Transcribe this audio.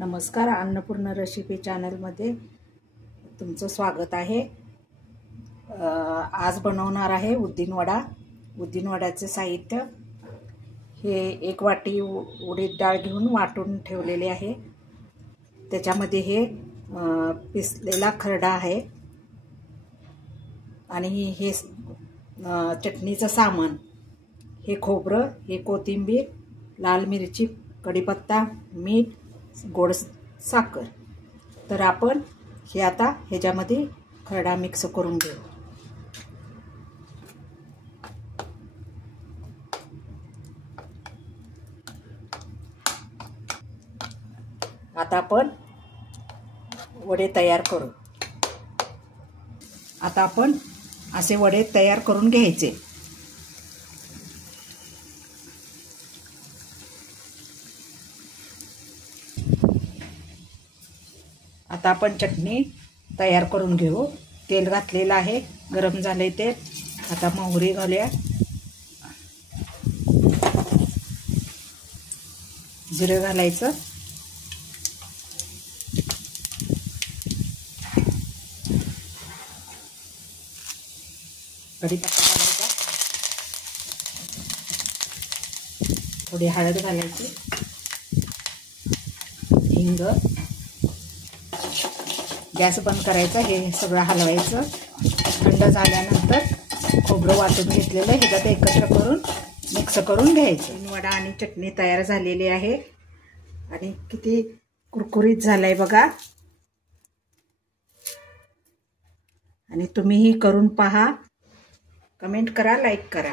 नमस्कार, अन्नपूर्ण रेसिपी चॅनलमध्ये तुमचं स्वागत आहे। आज बनवणार आहे उडीद वडा। उडीद वड्याचे साहित्य हे 1 वाटी उडीद डाळ घेऊन वाटून ठेवलेले आहे। त्याच्यामध्ये हे पिसलेला खरडा आहे आणि हे चटणीचं सामान, हे खोबरं, हे कोथिंबीर, लाल मिरची, कढीपत्ता, मीठ, गोड साखर। तर आपण हे आता ह्याच्यामध्ये खरडा मिक्स करून घेऊ। आता आपण वडे तयार करू। आता आपण असे वडे तयार करून घ्यायचे। आता आपण चटणी तयार करून घेऊ। तेल घातलेलं आहे, गरम झाले तेल। आता मोहरी घालूया, जिरं घालायचं, कढीपत्ता घालायचा, थोडी हळद घालायची, हिंग। गॅस बंद करायचा, हे सगळं हलवायचं। थंड झाल्यानंतर खोबरं वाटून घेतलेलं ह्याच्यात एकत्र करून मिक्स करून घ्यायचं। वडा आणि चटणी तयार झालेली आहे आणि किती कुरकुरीत झालाय बघा। आणि तुम्हीही करून पहा, कमेंट करा, लाईक करा।